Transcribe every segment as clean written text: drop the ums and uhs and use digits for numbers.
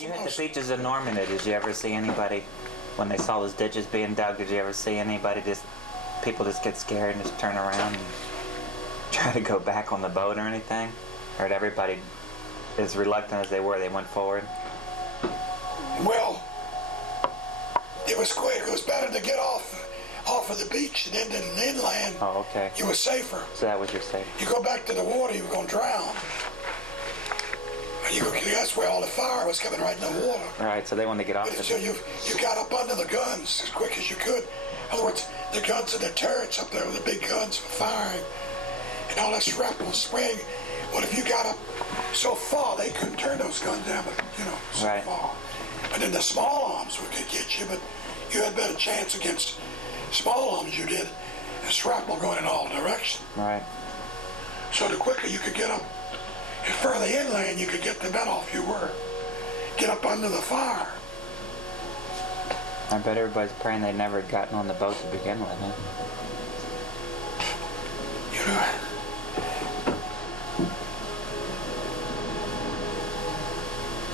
When you hit the beaches of Normandy, did you ever see anybody, when they saw those ditches being dug, did you ever see anybody people just get scared and just turn around and try to go back on the boat or anything? Or did everybody, as reluctant as they were, they went forward? Well, it was quick. It was better to get off of the beach and into the inland. Oh, okay. You were safer. So that was your safety. You go back to the water, you were going to drown. That's where all the fire was coming, right in the water. Right, so they wanted to get off. So you got up under the guns as quick as you could. In other words, the guns and the turrets up there, the big guns for firing, and all that shrapnel spraying. Well, if you got up so far, they couldn't turn those guns down, but so right. far. And then the small arms could get you, but you had better chance against small arms you did, and shrapnel going in all directions. Right. So the quicker you could get up, and further inland you could get, the better off you were. Get up under the fire. I bet everybody's praying they'd never gotten on the boat to begin with, huh?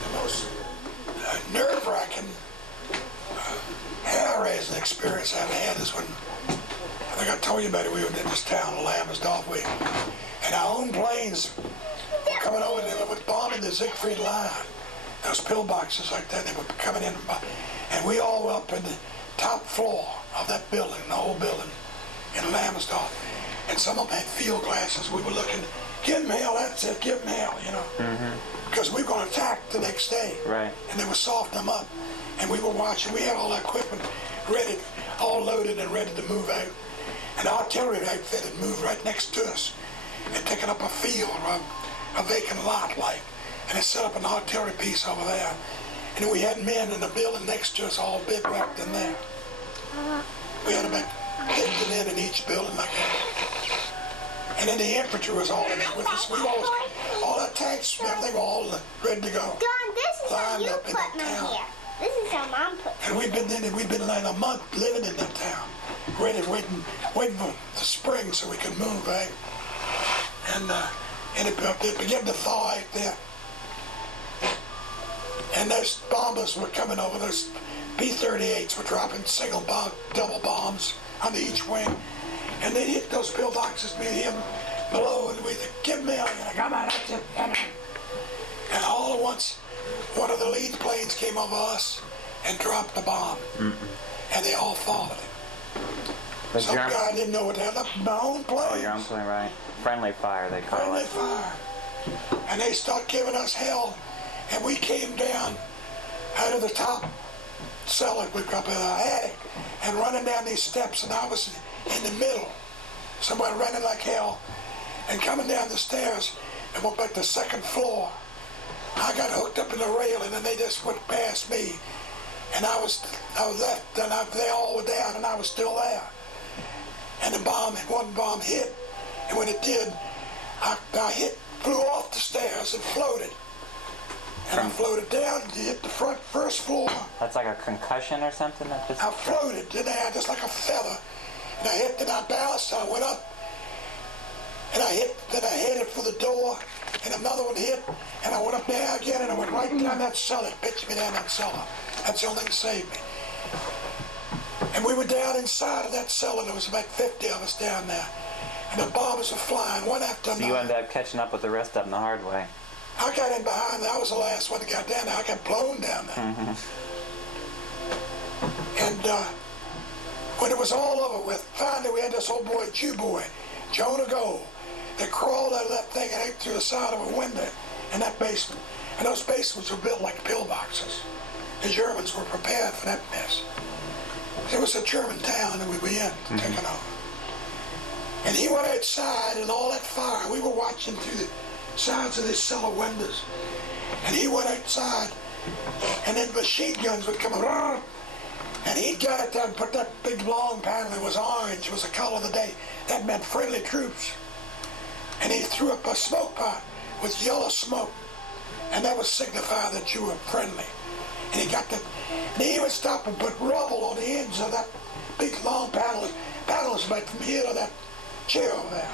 The most nerve-wracking, hair-raising experience I've had is when, I think I told you about it, we were in this town, Lambersdorf, and our own planes were coming over and they were bombing the Siegfried line. Those pillboxes like that, they were coming in, and we all were up in the top floor of that building, the whole building in Lambersdorf, and some of them had field glasses. We were looking, give them hell, that's it, give them hell, because we were going to attack the next day. Right. And they were softening them up, and we were watching. We had all that equipment ready, all loaded and ready to move out. And the artillery outfit had moved right next to us and taken up a field, a vacant lot like, and they set up an artillery piece over there. And then we had men in the building next to us all bivouacked in there. We had about 50 men in each building like that. And then the infantry was all in there with us. We always, all the tanks, everything were all ready to go. Don, this is how you put me here. This is how Mom put me. And we've been like a month living in that town, ready, waiting for the spring so we could move, right? And it began to thaw out there. And those bombers were coming over. Those B-38s were dropping single bomb, double bombs under each wing. And they hit those pillboxes, me and him below, and we said, give me a, come on, that's it, come on. And all at once, one of the lead planes came over us and dropped the bomb. And they all followed it. Some guy didn't know what to have, my own plane. Oh, your own plane, right. Friendly fire, they call it. Friendly fire. And they start giving us hell. And we came down out of the top cellar, we got up in the attic, and running down these steps, and I was in the middle. Somebody running like hell, and coming down the stairs, and went back to the second floor. I got hooked up in the railing, and they just went past me. And I was left, and they all were down, and I was still there. And one bomb hit, and when it did, I flew off the stairs and floated. And I floated down and hit the first floor. That's like a concussion or something? I floated in there just like a feather. And I bounced, and I went up. And I headed for the door, and another one hit, and I went up there again, and I went right down that cellar. It pitched me down that cellar. That's the only thing that saved me. And we were down inside of that cellar. There was about 50 of us down there. And the bombers were flying, one after another. So you ended up catching up with the rest of them the hard way. I got in behind there. I was the last one that got down there. I got blown down there. And when it was all over with, finally we had this old boy, Jew boy, Jonah Gold, that crawled out of that thing and ate through the side of a window in that basement. And those basements were built like pillboxes. The Germans were prepared for that mess. It was a German town that we were in, taking over. And he went outside, and all that fire, we were watching through the sides of these cellar windows. And he went outside, and then machine guns would come around, and he got it there and put that big long panel. It was orange, it was the color of the day. That meant friendly troops. And he threw up a smoke pot with yellow smoke, and that would signify that you were friendly. And he got that, and he would stop and put rubble on the ends of that big long panel. Panels made from here to that chair over there,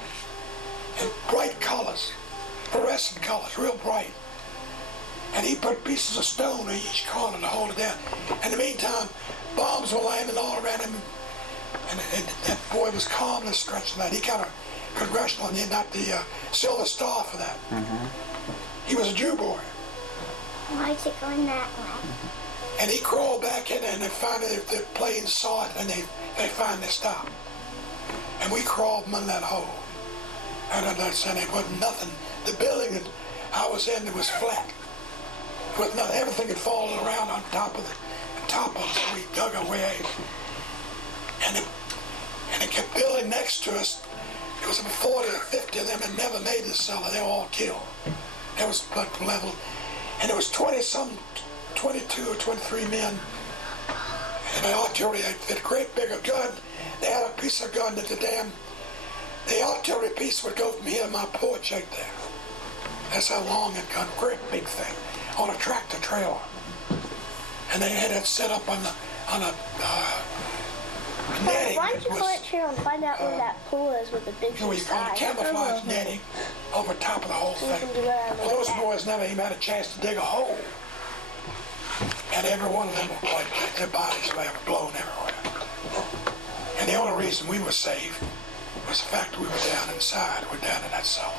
and bright colors. Fluorescent colors, real bright. And he put pieces of stone in each corner to hold it down. In the meantime, bombs were landing all around him. And that boy was calm and stretched that. He got a congressional, and he got the Silver Star for that. He was a Jew boy. Why is it going that way? And he crawled back in, and they finally, the planes saw it, and they finally stopped. And we crawled in that hole. And it wasn't nothing. The building that I was in, it was flat. It was nothing. Everything had fallen around on top of us. So we dug our way out. And it kept building next to us. It was about 40 or 50 of them that never made the cellar. They were all killed. That was blood level. And there was 22 or 23 men. And the artillery had a great big gun. They had a piece of gun that the artillery piece would go from here to my porch right there. That's how long it got. Great big thing on a tractor trailer. And they had it set up on a netting. Why don't you go out here and find out where that pool is with the big You call it camouflage netting over top of the whole thing. Well, those boys never even had a chance to dig a hole. And every one of them were quite dead. Their bodies were blown everywhere. And the only reason we were saved was the fact that we were down inside. We're down in that cellar.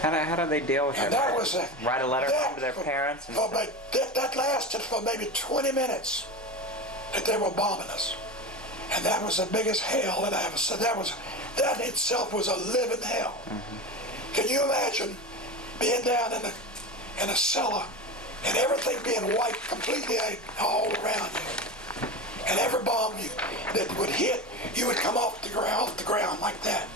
How do they deal with it? And that was Write a letter home to their parents? And that lasted for maybe 20 minutes that they were bombing us. And that was the biggest hell that I ever saw. That itself was a living hell. Can you imagine being down in a cellar and everything being wiped completely out all around you? And every bomb that would hit, you would come off the ground like that.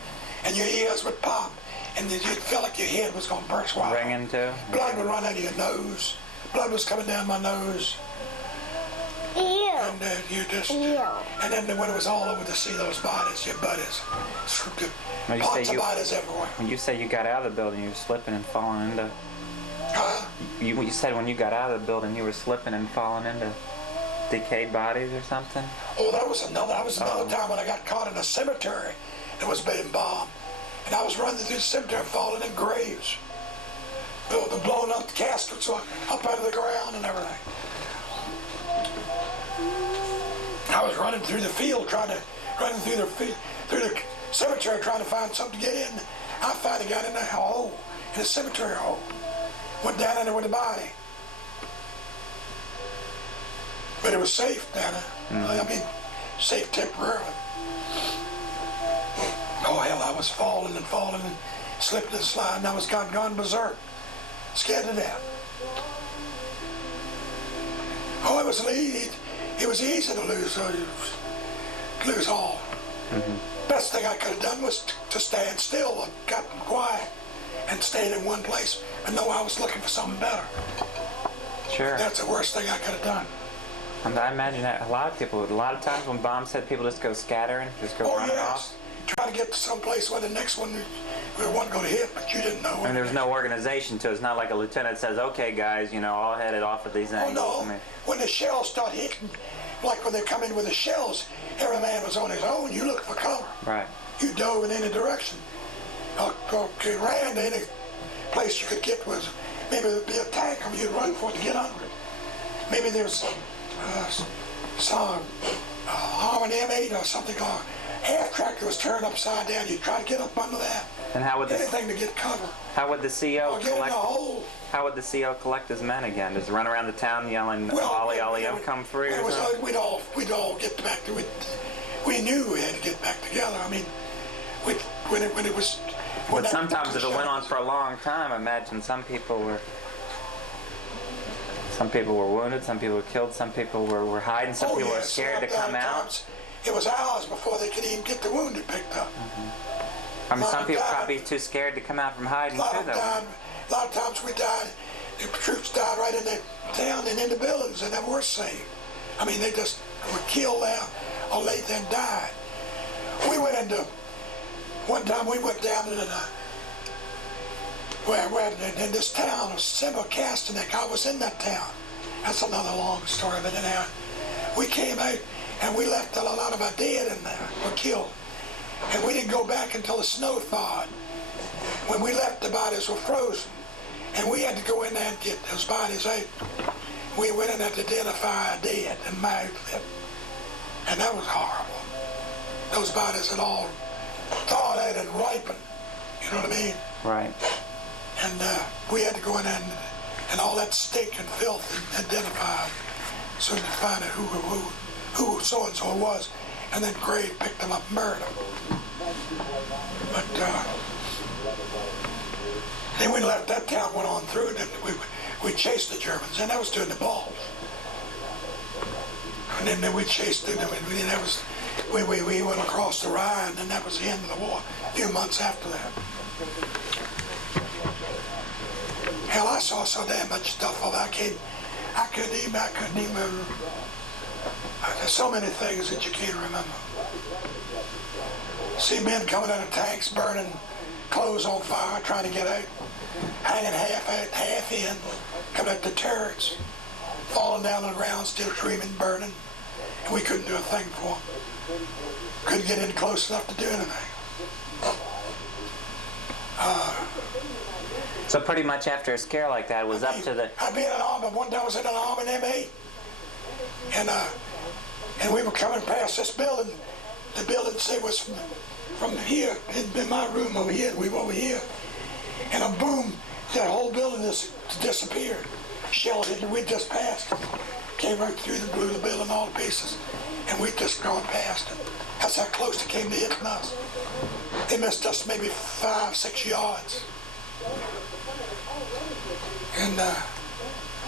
And your ears would pop. And you'd feel like your head was going to burst wide. Ringing too? Blood would run out of your nose. Blood was coming down my nose. Ew. And you just... Ew. And then when it was all over to see those bodies, your buddies, lots of bodies everywhere. When you say you got out of the building, you were slipping and falling into... You said when you got out of the building, you were slipping and falling into decayed bodies or something? Oh, that was another time when I got caught in a cemetery that was being bombed. And I was running through the cemetery falling in graves. The blowing up the caskets up out of the ground and everything. I was running through the field, running through the cemetery trying to find something to get in. I finally got in a hole, in a cemetery hole. Went down in there with the body. But it was safe down there. I mean, safe temporarily. Oh hell, I was falling and slipping and sliding. I was gone berserk, scared to death. Oh, it was easy to lose all. Best thing I could have done was to stand still, got quiet, and stayed in one place, and know I was looking for something better. Sure. That's the worst thing I could have done. And I imagine that a lot of times when bombs hit, people just go scattering, just go running off. Try to get to some place where the next one we wasn't going to hit, but you didn't know. And there's no organization to it. It's not like a lieutenant says, okay, guys, all headed off of these angles. Oh, no. When the shells start hitting, like when they come in with the shells, every man was on his own. You looked for cover. Right. You dove in any direction. Or ran to any place you could get was, maybe there'd be a tank or you'd run for it to get under it. Maybe there was some Harmon M8 or something, or half tractor was turned upside down. You'd try to get up under that. And how would anything to get cover? How would the CO get in the hole? How would the CO collect his men again? Just run around the town yelling, "Ollie, Ollie, I've come free"? We'd all get back to it. We knew we had to get back together. I mean, when it was. But sometimes if it went on for a long time, I imagine some people were wounded, some people were killed, some people were hiding, some people were scared to come out. It was hours before they could even get the wounded picked up. I mean, some people probably too scared to come out from hiding too, though. A lot of times we died, the troops died right in the town and in the buildings, and never were saved. I mean, they just were killed there or they then died. One time we went down to in this town of Simba-Castanet. I was in that town. That's another long story, but anyhow, we came out and we left a lot of our dead in there, were killed. And we didn't go back until the snow thawed. When we left, the bodies were frozen. And we had to go in there and get those bodies out. We went in there to identify a dead and married them. And that was horrible. Those bodies had all thawed out and ripened. You know what I mean? Right. And we had to go in there and all that stink and filth and identify so to find out who so-and-so was. And then Gray picked them up and murdered them. But then we left that town, went on through, and then we chased the Germans, and that was during the balls. And then we chased them, and that was, we went across the Rhine, and that was the end of the war, a few months after that. Hell, I saw so damn much stuff of it, I couldn't even remember. There's so many things that you can't remember. See men coming out of tanks, burning clothes on fire, trying to get out, hanging half out, half in, coming out the turrets, falling down on the ground, still screaming, burning, and we couldn't do a thing for them. Couldn't get in close enough to do anything. So pretty much after a scare like that, it was up to the... I'd be in an army. One day I was in an army in M8, and we were coming past this building. The building, say, was from here, in my room over here, we were over here. And a boom, that whole building just disappeared. Shell hit, and we just passed it. Came right through and blew the building all to pieces. And we just gone past it. That's how close it came to hitting us. They missed us maybe 5-6 yards. And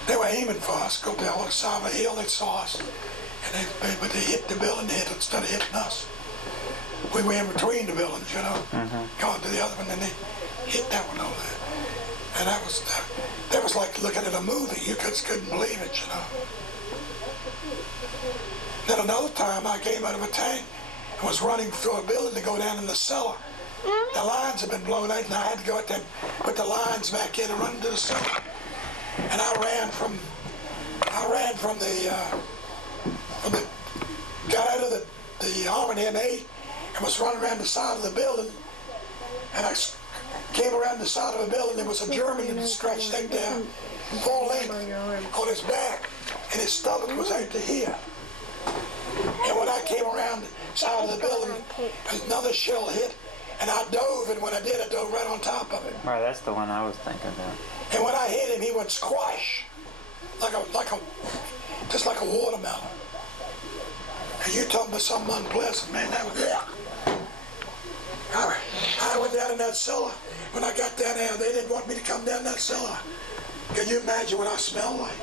they were aiming for us. Go down on the side of the hill, they saw us. But they hit the building, instead of hitting us. We were in between the buildings, you know, going to the other one, and they hit that one over there. And that was like looking at a movie. You just couldn't believe it, you know. Then another time I came out of a tank and was running through a building to go down in the cellar. The lines had been blown out, and I had to go out there and put the lines back in and run into the cellar. And I ran from got out of the army in M8 and was running around the side of the building, and I came around the side of the building. There was a German that stretched out there full length on his back, and his stomach was out to here. And when I came around the side of the building, another shell hit, and I dove, and when I did, I dove right on top of it. Right, that's the one I was thinking about. And when I hit him, he went squash, just like a watermelon. And you talking about something unpleasant, man. That was, yeah. I went down in that cellar. When I got down there, they didn't want me to come down that cellar. Can you imagine what I smelled like?